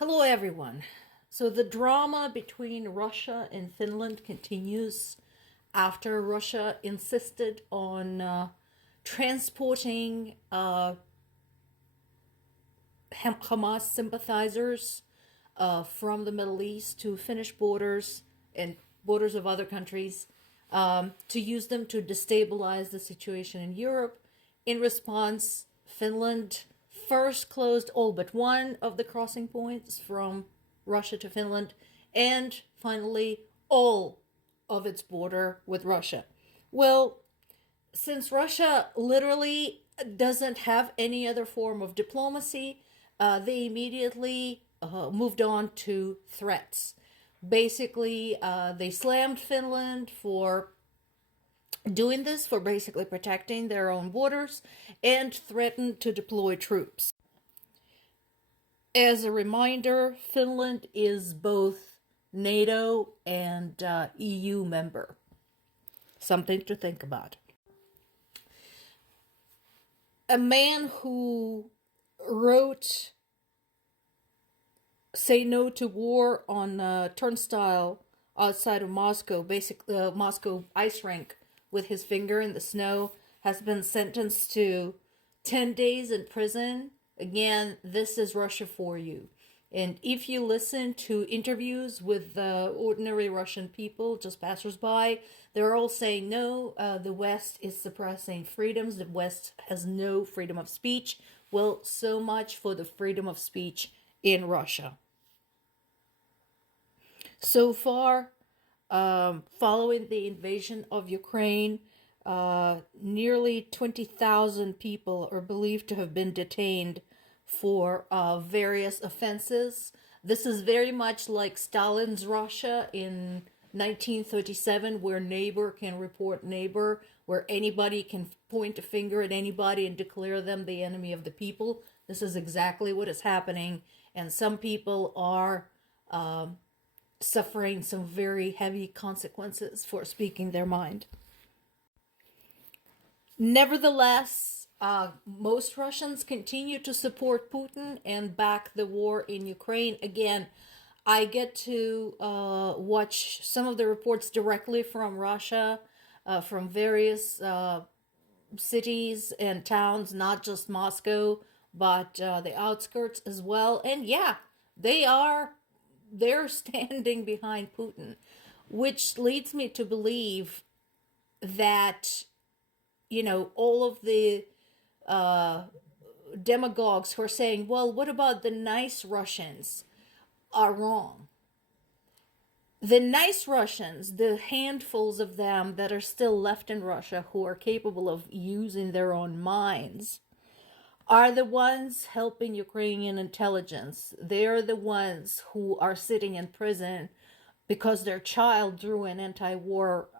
Hello, everyone. So, the drama between Russia and Finland continues after Russia insisted on transporting Hamas sympathizers from the Middle East to Finnish borders and borders of other countries to use them to destabilize the situation in Europe. In response, Finland first closed all but one of the crossing points from Russia to Finland, and finally all of its border with Russia. Well, since Russia literally doesn't have any other form of diplomacy, they immediately moved on to threats. Basically, they slammed Finland for doing this, for basically protecting their own borders, and threatened to deploy troops. As a reminder, Finland is both NATO and EU member. Something to think about. A man who wrote "Say No to War" on a turnstile outside of Moscow, basically Moscow ice rink, with his finger in the snow, has been sentenced to 10 days in prison. Again, this is Russia for you. And if you listen to interviews with the ordinary Russian people, just passersby, they're all saying, no, the West is suppressing freedoms. The West has no freedom of speech. Well, so much for the freedom of speech in Russia. So far, following the invasion of Ukraine, nearly 20,000 people are believed to have been detained for various offenses. This is very much like Stalin's Russia in 1937, where neighbor can report neighbor, where anybody can point a finger at anybody and declare them the enemy of the people. This is exactly what is happening, and some people are suffering some very heavy consequences for speaking their mind. Nevertheless, most Russians continue to support Putin and back the war in Ukraine. Again, I get to watch some of the reports directly from Russia, from various cities and towns, not just Moscow, but the outskirts as well. And yeah, they're standing behind Putin, which leads me to believe that, all of the demagogues who are saying, well, what about the nice Russians, are wrong. The nice Russians, the handfuls of them that are still left in Russia who are capable of using their own minds, are the ones helping Ukrainian intelligence. They're the ones who are sitting in prison because their child drew an anti-war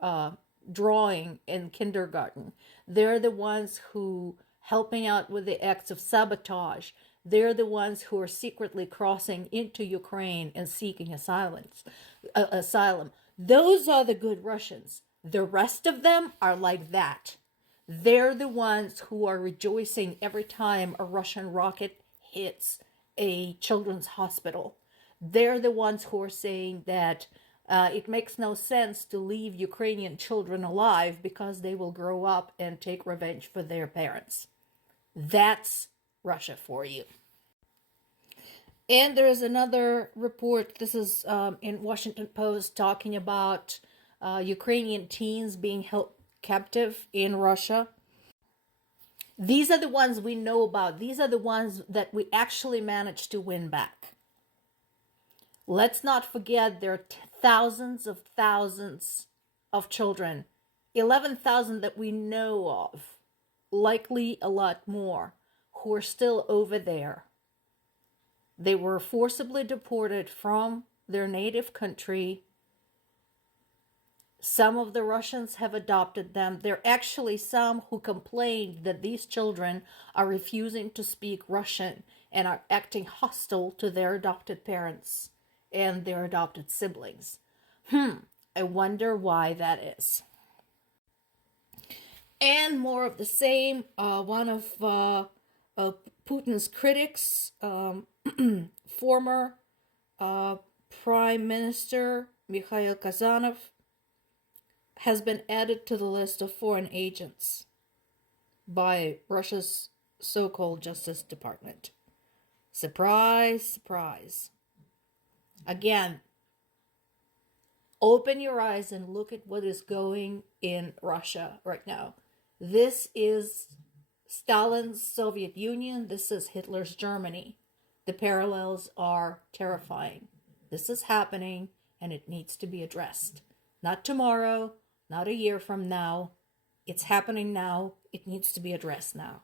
drawing in kindergarten. They're the ones who helping out with the acts of sabotage. They're the ones who are secretly crossing into Ukraine and seeking asylum. Those are the good Russians. The rest of them are like that. They're the ones who are rejoicing every time a Russian rocket hits a children's hospital. They're the ones who are saying that it makes no sense to leave Ukrainian children alive because they will grow up and take revenge for their parents. That's Russia for you. And there is another report, this is in Washington Post, talking about Ukrainian teens being held captive in Russia. These are the ones we know about. These are the ones that we actually managed to win back. Let's not forget there are thousands of children, 11,000 that we know of, likely a lot more, who are still over there. They were forcibly deported from their native country. Some of the Russians have adopted them. There are actually some who complained that these children are refusing to speak Russian and are acting hostile to their adopted parents and their adopted siblings. I wonder why that is. And more of the same, one of Putin's critics, former Prime Minister Mikhail Kazanov has been added to the list of foreign agents by Russia's so-called Justice Department. Surprise, surprise. Again, open your eyes and look at what is going in Russia right now. This is Stalin's Soviet Union. This is Hitler's Germany. The parallels are terrifying. This is happening and it needs to be addressed. Not tomorrow, not a year from now. It's happening now. It needs to be addressed now.